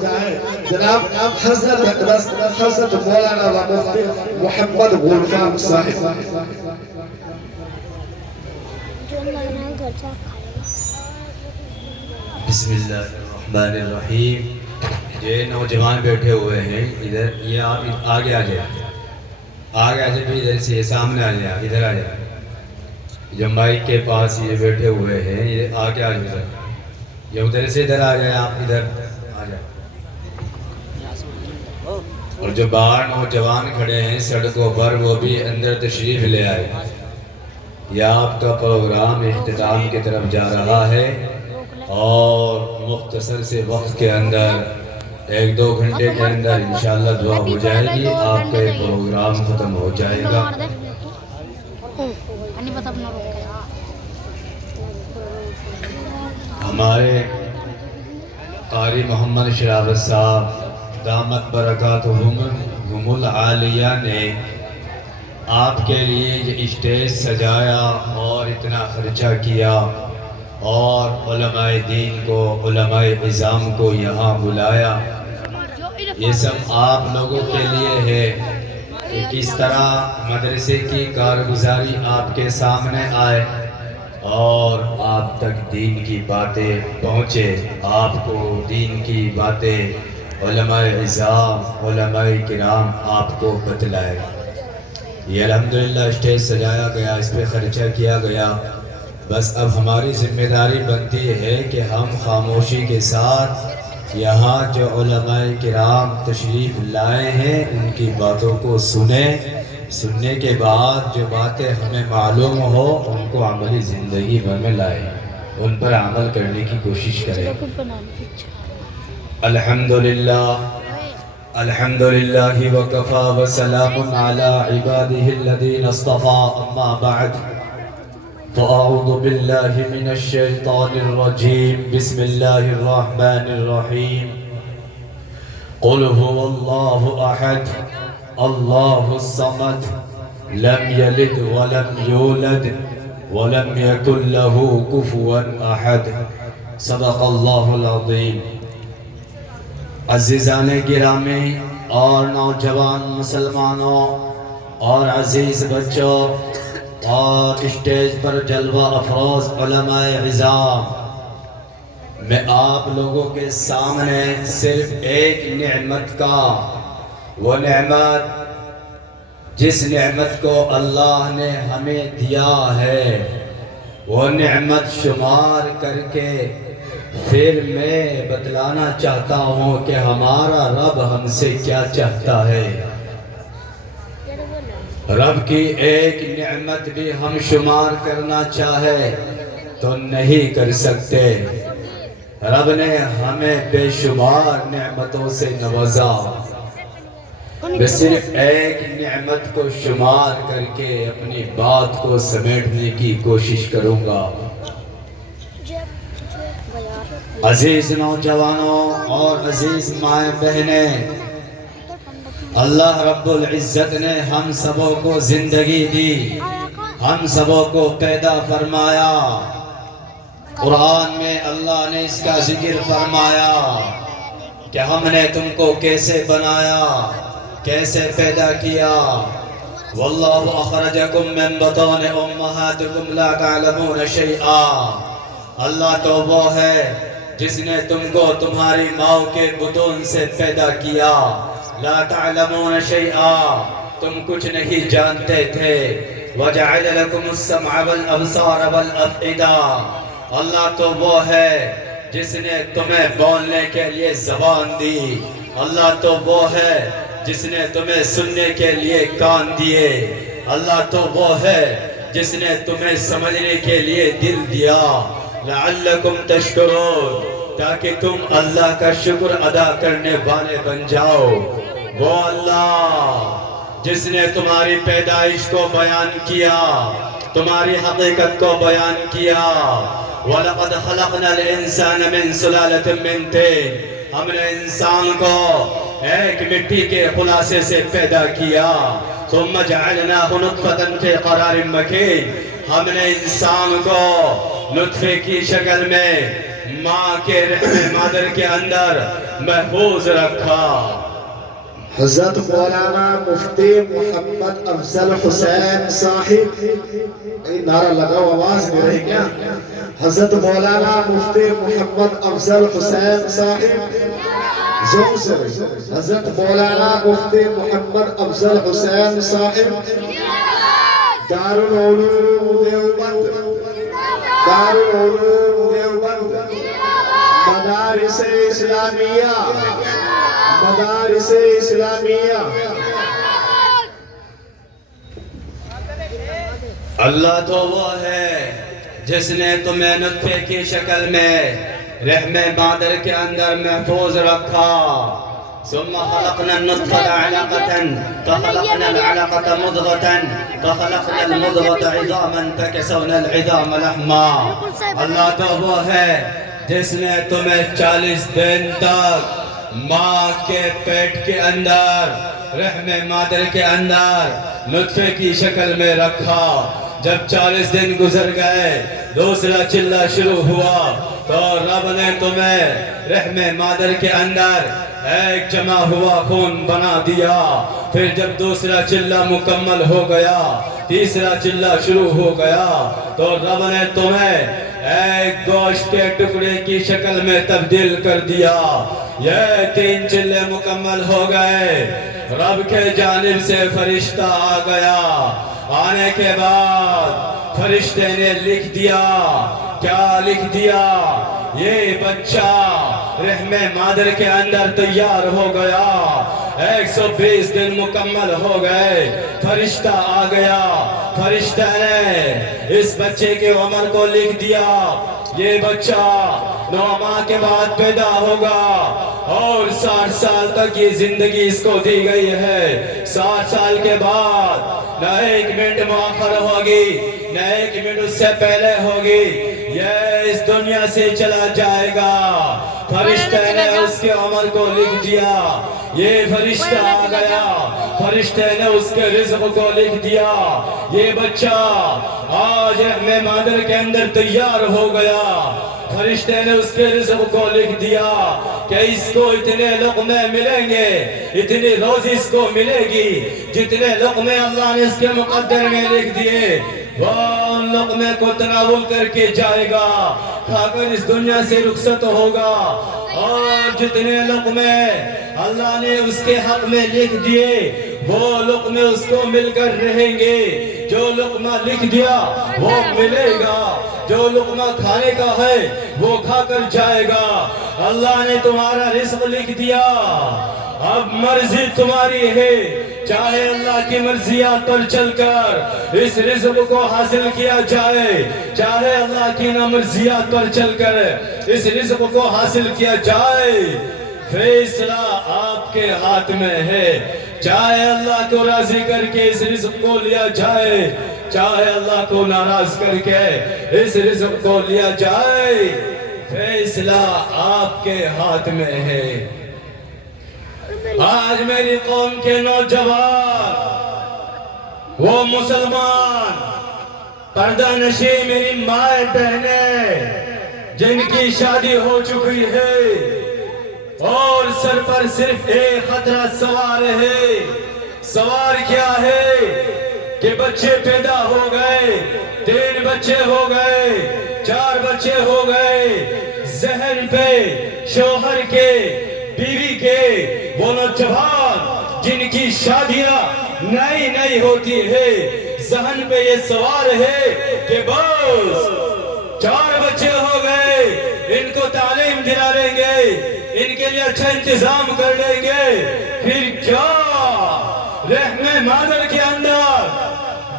جناب حضرت مولانا و مفتی محمد غلفام صاحب. بسم اللہ الرحمن الرحیم. یہ نوجوان بیٹھے ہوئے ہیں ادھر، یہ آپ آگے آ جائیں، آگے آ جائیں، ادھر سے سامنے آ جائیں، ادھر آ جائیں. جو مائک کے پاس یہ بیٹھے ہوئے ہیں یہ آگے آ جائیں، یہ ادھر سے ادھر آ جائیں، آپ ادھر آ جائیں. اور جو باہر نوجوان کھڑے ہیں سڑکوں پر وہ بھی اندر تشریف لے آئے. یہ آپ کا پروگرام اختتام کی طرف جا رہا ہے اور مختصر سے وقت کے اندر 1-2 گھنٹے کے اندر انشاءاللہ دعا ہو جائے گی، آپ کا یہ پروگرام ختم ہو جائے گا. ہمارے قاری محمد شرافت صاحب دامت برکاتہم العالیہ نے آپ کے لیے یہ اسٹیج سجایا اور اتنا خرچہ کیا اور علماء دین کو، علماء عظام کو یہاں بلایا. یہ سب آپ لوگوں کے لیے ہے کہ کس طرح مدرسے کی کارگزاری آپ کے سامنے آئے اور آپ تک دین کی باتیں پہنچے، آپ کو دین کی باتیں علماء عظام، علماء کرام آپ کو بتلائے. یہ الحمدللہ اسٹیج سجایا گیا، اس پہ خرچہ کیا گیا. بس اب ہماری ذمہ داری بنتی ہے کہ ہم خاموشی کے ساتھ یہاں جو علماء کرام تشریف لائے ہیں ان کی باتوں کو سنیں، سننے کے بعد جو باتیں ہمیں معلوم ہو ان کو عملی زندگی بھر میں لائیں، ان پر عمل کرنے کی کوشش کریں. الحمدللہ الحمدللہ وکفا وسلام علی عباده الذین اصطفى. اما بعد فاعوذ باللہ من الشیطان الرجیم. بسم اللہ الرحمن الرحیم. قل هو اللہ احد اللہ الصمد لم یلد ولم یولد ولم یکن له کفوا احد. صدق اللہ العظیم. عزیزان گرامی اور نوجوان مسلمانوں اور عزیز بچوں اور اسٹیج پر جلوہ افروز علماء عظام، میں آپ لوگوں کے سامنے صرف ایک نعمت کا، وہ نعمت جس نعمت کو اللہ نے ہمیں دیا ہے وہ نعمت شمار کر کے پھر میں بتلانا چاہتا ہوں کہ ہمارا رب ہم سے کیا چاہتا ہے. رب کی ایک نعمت بھی ہم شمار کرنا چاہے تو نہیں کر سکتے. رب نے ہمیں بے شمار نعمتوں سے نوازا. میں صرف ایک نعمت کو شمار کر کے اپنی بات کو سمیٹنے کی کوشش کروں گا. عزیز نوجوانوں اور عزیز مائیں بہنیں، اللہ رب العزت نے ہم سبوں کو زندگی دی، ہم سبوں کو پیدا فرمایا. قرآن میں اللہ نے اس کا ذکر فرمایا کہ ہم نے تم کو کیسے بنایا، کیسے پیدا کیا. واللہ اخرجکم من بطون امہاتکم لا تعلمون شیئا. اللہ تو وہ ہے جس نے تم کو تمہاری ماں کے بطون سے پیدا کیا. لا تعلمون شیئا، تم کچھ نہیں جانتے تھے. وجعل لکم السمع والابصار والافئدہ. اللہ تو وہ ہے جس نے تمہیں بولنے کے لیے زبان دی. اللہ تو وہ ہے جس نے تمہیں سننے کے لیے کان دیے. اللہ تو وہ ہے جس نے تمہیں سمجھنے کے لیے دل دیا. لعلکم تشکرون، تاکہ تم اللہ کا شکر ادا کرنے والے بن جاؤ. وہ اللہ جس نے تمہاری پیدائش کو بیان کیا، تمہاری حقیقت کو بیان کیا. وَلَقَدْ خَلَقْنَا الْإِنسَانَ مِنْ سُلَالَةٍ مِّن طِينٍ. ہم نے انسان کو ایک مٹی کے خلاصے سے پیدا کیا. ثُمَّ جَعَلْنَاهُ نُطْفَةً فِي قَرَارٍ مَّكِينٍ. ہم نے انسان کو نطفے کی شکل میں ماں کے رحم مادر کے اندر محفوظ رکھا. حضرت مولانا مفتی محمد افضل حسین صاحب، نعرہ لگاؤ آواز نہیں رہی کیا؟ حضرت مولانا مفتی محمد افضل حسین صاحب، زور سے حضرت مولانا مفتی محمد افضل حسین صاحب دارالعلوم دیوبند، دارالعلوم دیوبند، مدارس اسلامیہ، مدارس اسلامیہ. اللہ تو وہ ہے جس نے تمہیں نطفے کی شکل میں رحم مادر کے اندر محفوظ رکھا. ثم خلقنا النطفة علقة فخلقنا العلقة مضغة فخلقنا المضغة عظاما فكسونا العظام لحما. اللہ تو وہ ہے جس نے تمہیں 40 دن تک ماں کے پیٹ کے اندر رحم مادر کے اندر نطفے کی شکل میں رکھا. جب 40 دن گزر گئے، دوسرا چلہ شروع ہوا تو رب نے تمہیں رحم مادر کے اندر ایک جمع ہوا خون بنا دیا. پھر جب دوسرا چلہ مکمل ہو گیا، تیسرا چلہ شروع ہو گیا تو رب نے تمہیں ایک گوشت کے ٹکڑے کی شکل میں تبدیل کر دیا. یہ 3 چلے مکمل ہو گئے. رب کے جانب سے فرشتہ آ گیا. آنے کے بعد فرشتے نے لکھ دیا. کیا لکھ دیا؟ یہ بچہ رحم مادر کے اندر تیار ہو گیا. 120 دن مکمل ہو گئے. فرشتہ آ گیا. فرشتہ نے اس بچے کے عمر کو لکھ دیا. یہ بچہ 9 ماہ کے بعد پیدا ہوگا اور 60 سال تک یہ زندگی اس کو دی گئی ہے. 60 سال کے بعد نہ 1 منٹ مؤخر ہوگی، نہ 1 منٹ اس سے پہلے ہوگی. یہ اس دنیا سے چلا جائے گا. فرشتے نے اس کے عمر کو لکھ دیا. یہ فرشتہ آ گیا. فرشتے نے اس کے رزق کو لکھ دیا. یہ بچہ آج رحم مادر کے اندر تیار ہو گیا. فرشتے نے اس کے رزق کو لکھ دیا کہ اس کو اتنے لقمے ملیں گے، اتنی روزی اس کو ملے گی. جتنے لقمے اللہ نے اس کے مقدر میں لکھ دیے، وہ ان لقمے کو تناول کر کے جائے گا، کھا کر اس دنیا سے رخصت ہوگا. اور جتنے لقمے اللہ نے اس کے حق میں لکھ دیے، وہ لقمے اس کو مل کر رہیں گے. جو لقمہ لکھ دیا وہ ملے گا، جو لقمہ کھانے کا ہے وہ کھا کر جائے گا. اللہ نے تمہارا رزق لکھ دیا. اب مرضی تمہاری ہے، چاہے اللہ کی مرضیات پر چل کر اس رزق کو حاصل کیا جائے، چاہے اللہ کی نامرضیات پر چل کر اس رزق کو حاصل کیا جائے. فیصلہ آپ کے ہاتھ میں ہے. چاہے اللہ کو راضی کر کے اس رزق کو لیا جائے، چاہے اللہ کو ناراض کر کے اس رزق کو لیا جائے. فیصلہ آپ کے ہاتھ میں ہے. آج میری قوم کے نوجوان، وہ مسلمان پردہ نشی میری مائیں بہنیں جن کی شادی ہو چکی ہے اور سر پر صرف ایک خطرہ سوار ہے. سوار کیا ہے کہ بچے پیدا ہو گئے، 3 بچے ہو گئے، 4 بچے ہو گئے. ذہن پہ شوہر کے، بیوی کے، وہ نوجوان جن کی شادیاں نئی نئی ہوتی ہے، ذہن پہ یہ سوال ہے کہ بس 4 بچے ہو گئے، ان کو تعلیم دلا لیں گے، ان کے لیے اچھا انتظام کر لیں گے. پھر کیا رحم مادر کے اندر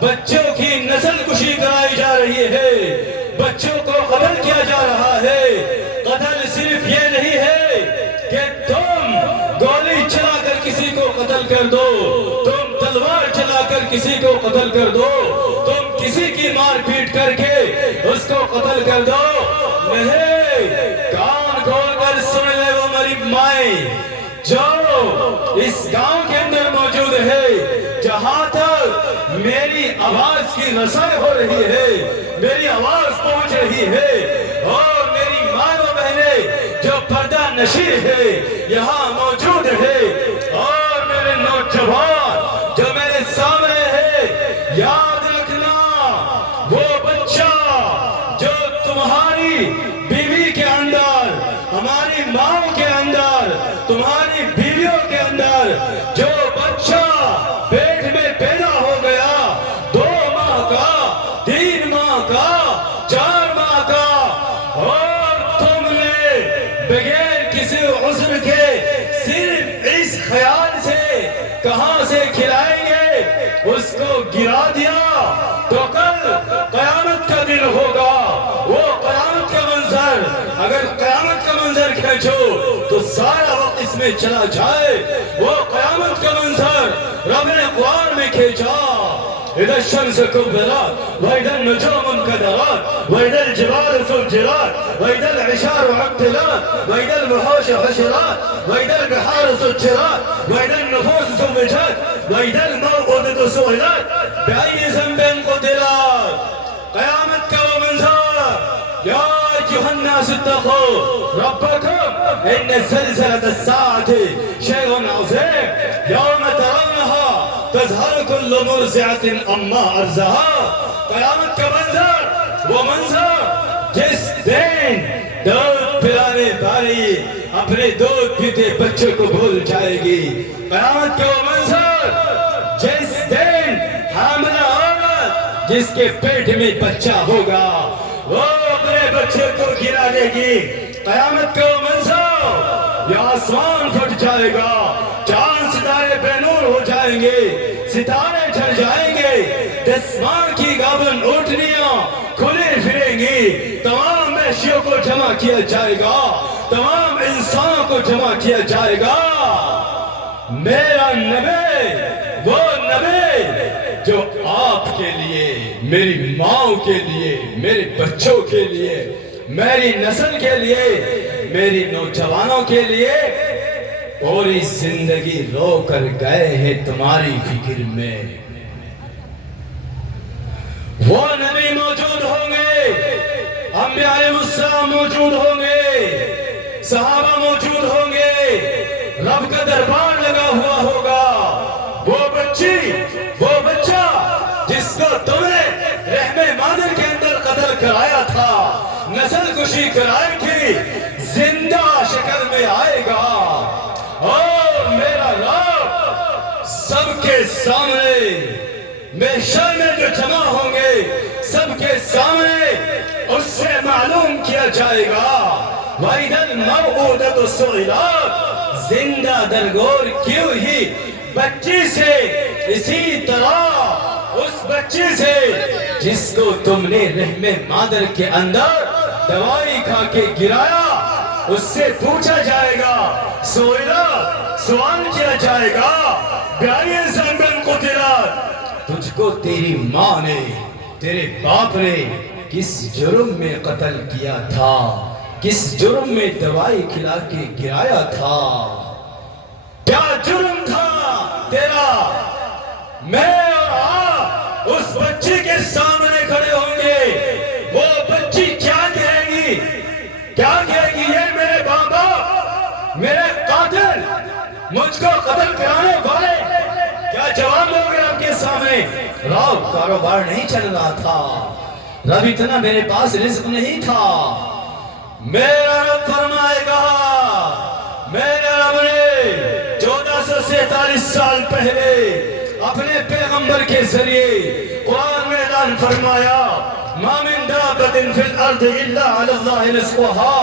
بچوں کی نسل کشی کرائی جا رہی ہے، بچوں کو قتل کیا جا رہا ہے. قتل صرف یہ نہیں ہے کہ تم گولی چلا کر کسی کو قتل کر دو، تم تلوار چلا کر کسی کو قتل کر دو، تم کسی کی مار پیٹ کر کے اس کو قتل کر دو. نہیں، کان کھول کر سن لے وہ غریب مائیں جو اس گاؤں کے اندر موجود ہے. جہاں تک میری آواز کی رسائی ہو رہی ہے، میری آواز پہنچ رہی ہے، اور میری ماں و بہنیں جو پردہ نشین ہے یہاں موجود ہے، اور میرے نوجوان جو میرے سامنے ہے، یاد رکھنا وہ بچہ جو تمہاری بیوی کے اندر، ہماری ماں کے اندر، تمہاری بیویوں کے اندر جو بچہ پیٹ میں پیدا ہو گیا، 2 ماہ کا، 3 ماہ کا، 4 ماہ کا، اور تم نے بغیر کسی عذر کے صرف اس خیال سے کہاں سے کھلائیں گے اس کو گرا دیا، تو کل قیامت کا دن ہوگا، وہ قیامت کا منظر، اگر قیامت کا منظر کھینچو تو سارا وقت اس میں چلا جائے، وہ قیامت کا منظر رب نے قرآن میں کھینچا، اذا الشمس كبرت واذا النجوم انكدرت واذا الجبال سجرت واذا العشار عطلت واذا الوحوش حشرت واذا البحار سجرت واذا النفوس زوجت واذا الموءودة سئلت بأي ذنب قتلت. قیامت کا وہ منظر، یا ایھا الناس اتقوا ربکم ان زلزلة الساعة شیء عظیم یوم ترونها تذہل کل مرضعۃ عما ارضعها. قیامت کا منظر، وہ منظر جس دن دودھ پلانے والی اپنے دودھ پیتے بچے کو بھول جائے گی. قیامت کا وہ منظر جس دن حاملہ عورت جس کے پیٹ میں بچہ ہوگا وہ اپنے بچے کو گرا دے گی. قیامت کا وہ منظر، یہ آسمان پھٹ جائے گا، چاند ستارے بے نور ہو جائیں گے، ستارے جھڑ جائیں گے، دسمان کی گابن اونٹنیاں کھلے پھریں گی، تمام وحشیوں کو جمع کیا جائے گا، تمام انسانوں کو جمع کیا جائے گا. میرا نبی، وہ نبی جو آپ کے لیے، میری ماں کے لیے، میرے بچوں کے لیے، میری نسل کے لیے، میری نوجوانوں کے لیے پوری زندگی رو کر گئے ہیں تمہاری فکر میں. وہ نبی موجود ہوں گے، انبیاء علیہ السلام موجود ہوں گے، صحابہ موجود ہوں گے، رب کا دربار لگا ہوا ہوگا. وہ بچی، وہ بچہ جس کو تم نے رحم مادر کے اندر قتل کرایا تھا، نسل کشی کرائی تھی، زندہ شکل میں آئے گا، اور میرا رب سب کے سامنے محشر میں جو جمع ہوں گے سب کے سامنے اس سے معلوم کیا جائے گا. وَإِذَا الْمَوْءُودَةُ سُئِلَتْ. زندہ درگور کیوں ہی بچی سے، اسی طرح اس بچی سے جس کو تم نے رحم مادر کے اندر دوائی کھا کے گرایا، اس سے پوچھا جائے گا، سوال کیا جائے گا، بأي ذنب قتلت. تجھ کو تیری ماں نے، تیرے باپ نے کس جرم میں قتل کیا تھا، کس جرم میں دوائی کھلا کے گرایا تھا، کیا جرم تھا تیرا. میں اور آپ اس بچی کے سامنے کھڑے ہوں گے، وہ بچی کیا کہے گی، کیا کہے گی، یہ میرے بابا، میرے قاتل، مجھ کو قتل کرانے والے. کیا جواب دو گے آپ کے سامنے؟ رب کاروبار نہیں چل رہا تھا، رب اتنا میرے پاس رزق نہیں تھا. میرا رب فرمائے گا، میرے رب نے 1447 سال پہلے اپنے پیغمبر کے ذریعے قرآن میں اعلان فرمایا، مَا مِن دَابَّةٍ فِي الْأَرْضِ إِلَّا عَلَى اللَّهِ رِزْقُهَا.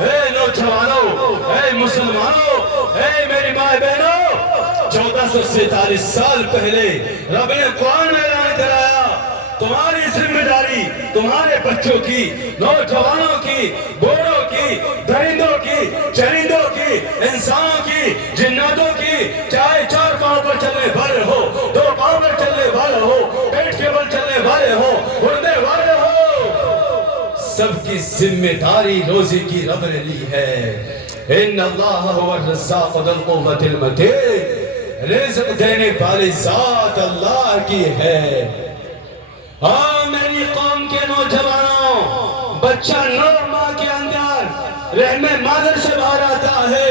اے نوجوانوں، اے مسلمانوں، اے میری ماں بہنوں، 1447 سال پہلے رب نے قرآن میں اعلان کرایا، تمہاری ذمہ داری تمہارے بچوں کی، نوجوانوں کی، بوڑھوں کی، درندوں کی، چرندوں کی، انسانوں کی، جناتوں کی، چاہے 4 پاؤں پر چلنے والے ہو، 2 پاؤں پر چلنے والے ہو، پیٹ کے بل چلنے والے ہو، اڑنے والے ہو، سب کی ذمہ داری روزی کی رب نے لی ہے. ان اللہ هو الرزاق ذو القوة المتین. رزق دینے والی ذات اللہ کی ہے. میری قوم کے نوجوانوں، بچہ 9 ماہ کے اندر رحم مادر سے باہر آتا ہے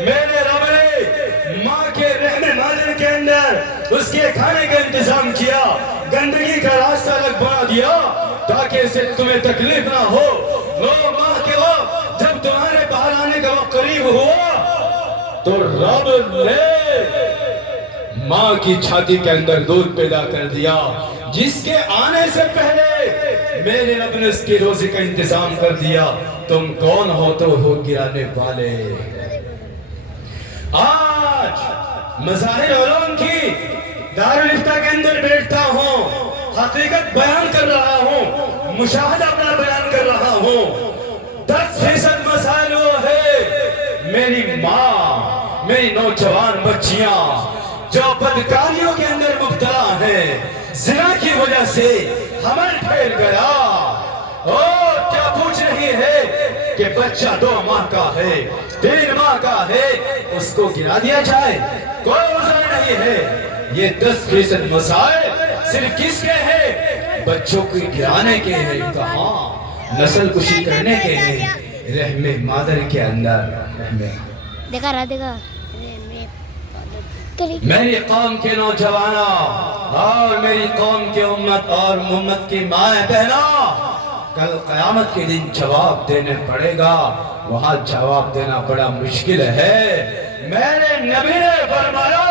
میرے رب نے ماں کے رحم مادر کے اندر اس کے کھانے کا انتظام کیا، گندگی کا راستہ الگ بنا دیا تاکہ اسے تمہیں تکلیف نہ ہو۔ لو ماں کے وقت جب تمہارے باہر آنے کا وقت قریب ہوا تو رب نے ماں کی چھاتی کے اندر دودھ پیدا کر دیا، جس کے آنے سے پہلے میرے رب نے اس کی روزی کا انتظام کر دیا۔ تم کون ہو تو ہو گرانے والے۔ آج مظاہر علوم کی دارالفتہ کے اندر بیٹھتا ہوں، حقیقت بیان کر رہا ہوں، مشاہدہ اپنا بیان کر رہا ہوں۔ 10% مسائل وہ ہے میری ماں، میری نوجوان بچیاں جو بدکاریوں کے اندر مبتلا ہیں، زنا کی وجہ سے حمل ٹھہر گیا۔ اور کیا پوچھ رہی ہے کہ بچہ 2 ماہ کا ہے، 3 ماہ کا ہے، اس کو گرا دیا جائے؟ کوئی عذر نہیں ہے۔ یہ 10% مسائل صرف کس کے ہیں؟ بچوں کو گرانے کے ہیں۔ کہاں؟ نسل کشی کرنے کے ہیں، رحم مادر کے اندر۔ دیکھا رہا دیکھا میری قوم کے نوجوانوں اور میری قوم کے امت اور امت کی مائیں بہنوں، کل قیامت کے دن جواب دینے پڑے گا، وہاں جواب دینا بڑا مشکل ہے۔ میرے نبی نے فرمایا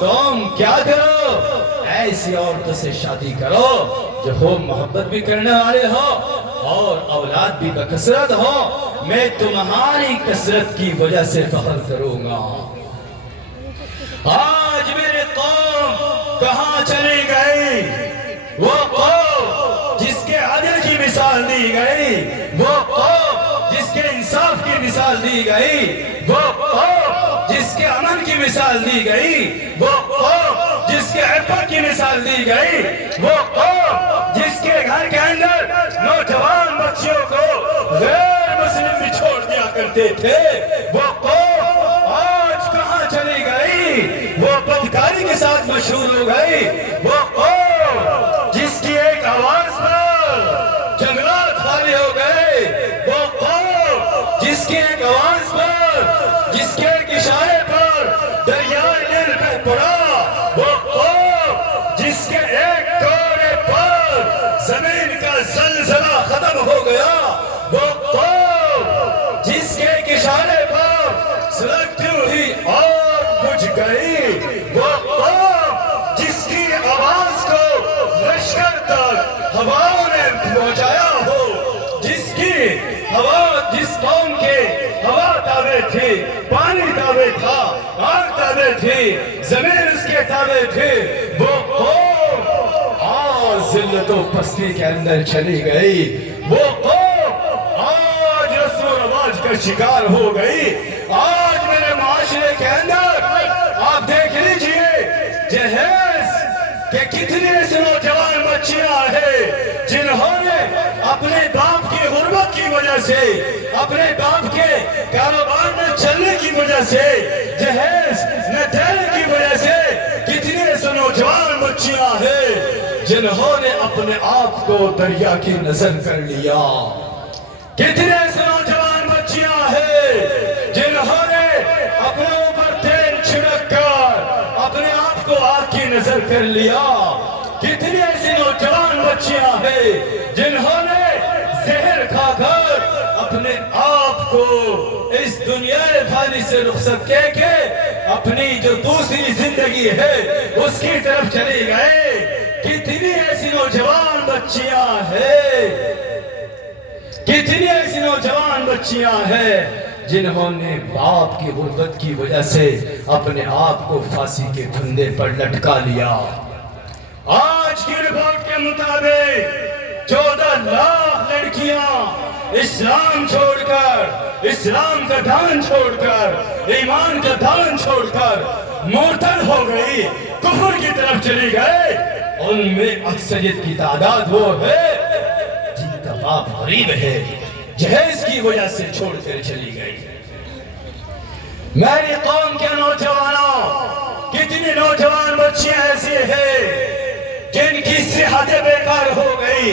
تم کیا کرو؟ ایسی عورتوں سے شادی کرو جو خوب محبت بھی کرنے والے ہو اور اولاد بھی بکثرت ہو، میں تمہاری کثرت کی وجہ سے فخر کروں گا۔ آج میرے قوم کہاں چلی گئی؟ وہ قوم جس کے عدل کی مثال دی گئی، وہ قوم جس کے انصاف کی مثال دی گئی، وہ قوم جس کے امن کی مثال دی گئی، وہ قوم جس کے عفت کی مثال دی گئی، وہ قوم جس کے گھر کے اندر نوجوان بچیوں کو غیر مسلم بھی چھوڑ دیا کرتے تھے، وہ قوم آج کہاں چلی گئی؟ وہ بدکاری کے ساتھ مشہور ہو گئی، وہ قوم جس کی ایک آواز پر جنگلات خالی ہو گئے، وہ قوم جس کی ایک آواز پر، جس کے ایک اشارے پر دریائے نیل بہہ پڑا، وہ قوم جس کے ایک کوڑے پر زمین کا زلزلہ ختم ہو گیا، وہ قوم جس کے ایک اشارے پر سڑکتی ہوئی اور بجھ گئی، وہ قوم جس کی آواز کو لشکر تک ہواؤں نے پہنچایا ہو، جس قوم کے ہوا تابع تھی، پانی تابع تھا، آگ تابع تھی، زمین اس کے تابع تھی، وہ قوم آج ذلت و پستی کے اندر چلی گئی، وہ قوم آج رسم و رواج کا شکار ہو گئی۔ آج میرے معاشرے کے اندر آپ دیکھ لیجئے جہیز کہ کتنے ایسے نوجوان بچیاں ہیں جنہوں نے اپنے باپ کی غربت کی وجہ سے، اپنے باپ کے کاروبار میں چلنے کی وجہ سے، جہیز نہ دینے کی وجہ سے، کتنے ایسے نوجوان بچیاں ہیں جنہوں نے اپنے آپ کو دریا کی نظر کر لیا۔ کتنے ایسے نوجوان بچیاں ہیں جنہوں نے اپنے اوپر تیل چھڑک کر اپنے آپ کو آگ کی نظر کر لیا۔ کتنی ایسی نوجوان بچیاں ہیں جنہوں نے زہر کھا کر اپنے آپ کو اس دنیا فانی سے رخصت کہہ کے اپنی جو دوسری زندگی ہے اس کی طرف چلی گئے۔ کتنی ایسی نوجوان بچیاں ہیں، کتنی ایسی نوجوان بچیاں ہیں جنہوں نے باپ کی غربت کی وجہ سے اپنے آپ کو پھانسی کے پھندے پر لٹکا لیا۔ آج کی رپورٹ کے مطابق 14 لاکھ لڑکیاں اسلام چھوڑ کر، اسلام کا دامن چھوڑ کر، ایمان کا دامن چھوڑ کر مرتد ہو گئی، کفر کی طرف چلی گئے۔ ان میں اکثریت کی تعداد وہ ہے جن کا باپ غریب ہے، جہیز کی وجہ سے چھوڑ کر چلی گئی۔ میری قوم کے نوجوانوں، کتنی نوجوان بچیاں ایسی ہیں جن کی صحتیں بیکار ہو گئی،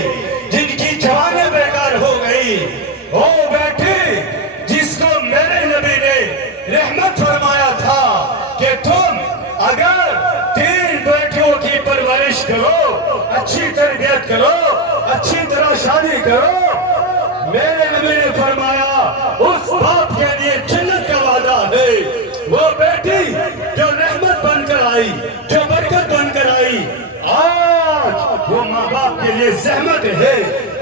جن کی جوانیں بیکار ہو گئی۔ وہ بیٹھی جس کو میں فرمایا تھا کہ تم اگر 3 بیٹیوں کی پرورش کرو، اچھی تربیت کرو، اچھی طرح شادی کرو، میرے نبی نے فرمایا اس باپ کے لیے جنت کا وعدہ ہے۔ وہ بیٹی جو رحمت بن کر آئی، جو برکت بن کر آئی، آج وہ ماں باپ کے لیے زحمت ہے،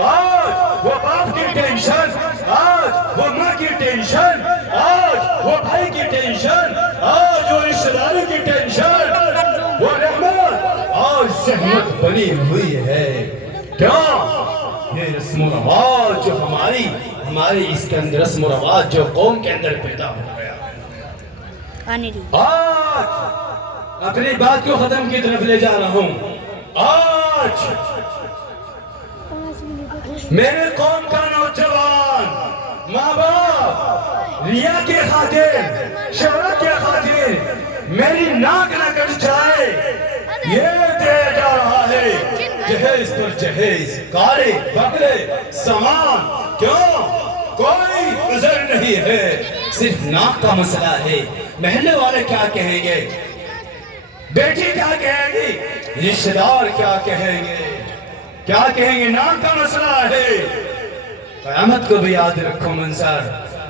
آج وہ باپ کی ٹینشن، آج وہ ماں کی ٹینشن، آج وہ بھائی کی ٹینشن، آج وہ رشتہ داروں کی ٹینشن، وہ رحمت آج زحمت بنی ہوئی ہے۔ کیا یہ رسم و رواج جو ہماری اس کے اندر رسم و رواج جو قوم کے اندر پیدا ہو گیا، پانی دی آج اپنی بات کو ختم کی طرف لے جا رہا ہوں۔ آج میرے قوم کا نوجوان ماں باپ ریا کے خاطر، شہرت کے خاطر میری ناک نہ کٹ جائے یہ دے جا رہا ہے جہیز پر جہیز، کارے بکرے سامان۔ کیوں؟ کوئی عذر نہیں ہے، صرف ناک کا مسئلہ ہے۔ محلے والے کیا کہیں گے، بیٹی کیا کہیں گی، رشتہ دار کیا کہیں گے، کیا کہیں گے، ناک کا مسئلہ ہے۔ قیامت کو بھی یاد رکھو منظر،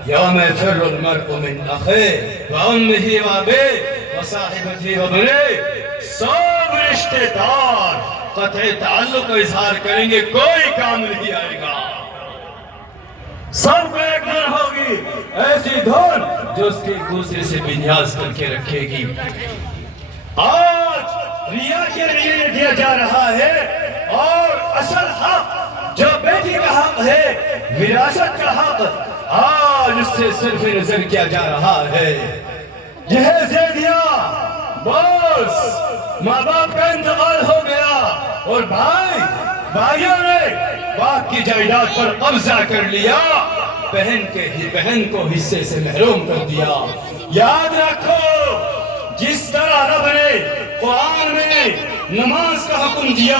یوم یفر المرء من اخیہ وامہ وابیہ وصاحبتہ وبنیہ، سب رشتہ دار قطع تعلق کا اظہار کریں گے، کوئی کام نہیں آئے گا۔ سب کو ایک دن ہوگی ایسی دھن جو اس کے دوسرے سے بنیاز کر کے رکھے گی۔ آج ریا کے لیے دیا جا رہا ہے، اور اصل حق جو بیٹی کا حق ہے، وراثت کا حق، آج اس سے صرف نظر کیا جا رہا ہے۔ یہ دے دیا، بس ماں باپ کا انتقال ہو گیا، اور بھائیوں نے باپ کی جائیداد پر قبضہ کر لیا، بہن کو حصے سے محروم کر دیا۔ یاد رکھو، جس طرح رب نے قرآن میں نماز کا حکم دیا